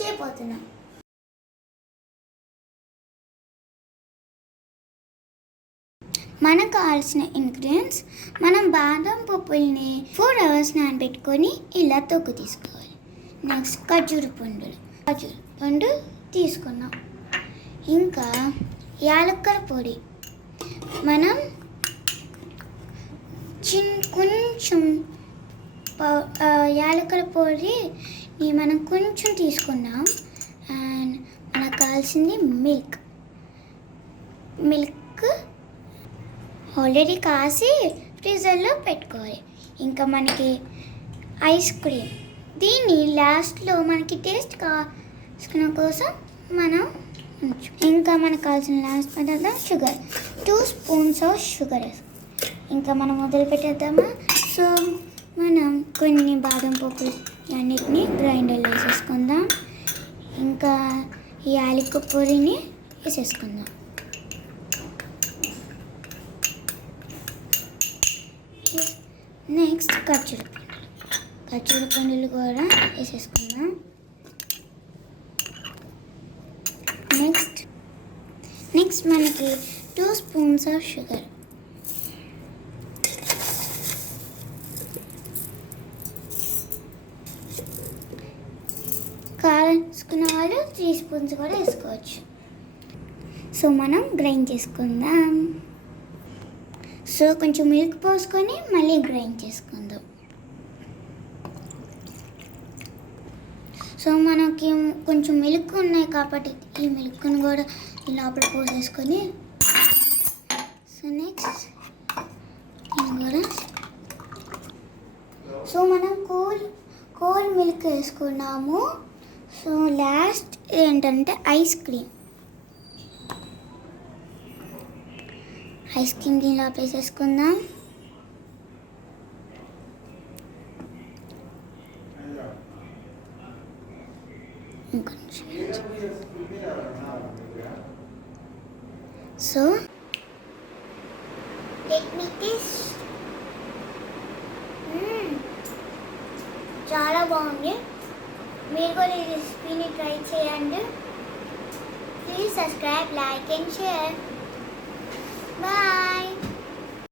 చేయబోతున్నాం. మనకు కావాల్సిన ఇంగ్రీడియంట్స్, మనం బాదం పప్పుల్ని 4 hours నానబెట్టుకొని ఇలా తొక్కు తీసుకోవాలి. నెక్స్ట్ ఖర్జూర పండు తీసుకున్నాం. ఇంకా యాలక్కల పొడి మనం కొంచెం యాలక్కల పొడిని మనం కొంచెం తీసుకున్నాం. అండ్ మనకు కావాల్సింది మిల్క్ ఆల్రెడీ కాసి ఫ్రీజర్లో పెట్టుకోవాలి. ఇంకా మనకి ఐస్ క్రీమ్, దీన్ని లాస్ట్లో మనకి టేస్ట్ కాసుకున్న కోసం మనం ఇంకా మనకు కావాల్సిన లాస్ట్ పదార్థం షుగర్, 2 spoons ఆఫ్ షుగర్. ఇంకా మనం మొదలు పెట్టేద్దామా? సో మనం కొన్ని బాదం పప్పు అన్నిటిని గ్రైండర్లో వేసేసుకుందాం. ఇంకా ఈ యాలకుల పొడిని వేసేసుకుందాం. నెక్స్ట్ ఖర్జూర పండులు కూడా వేసేసుకుందాం. నెక్స్ట్ మనకి 2 spoons ఆఫ్ షుగర్. కారం వేసుకున్న వాళ్ళు 3 spoons కూడా వేసుకోవచ్చు. సో మనం గ్రైండ్ చేసుకుందాం. సో కొంచెం మిల్క్ పోసుకొని మళ్ళీ గ్రైండ్ చేసుకుందాం. సో మనకి కొంచెం మిల్క్ ఉన్నాయి కాబట్టి ఈ మిల్క్ని కూడా లోపల పోసేసుకొని, సో నెక్స్ట్ కూడా సో మనం కోల్ మిల్క్ వేసుకున్నాము. సో లాస్ట్ ఏంటంటే ఐస్ క్రీమ్ దీనిలో వేసేసుకుందాం. సో చాలా బాగుంది. మీరు కూడా ఈ రెసిపీని ట్రై చేయండి. Please subscribe, like and share. Bye.